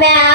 man.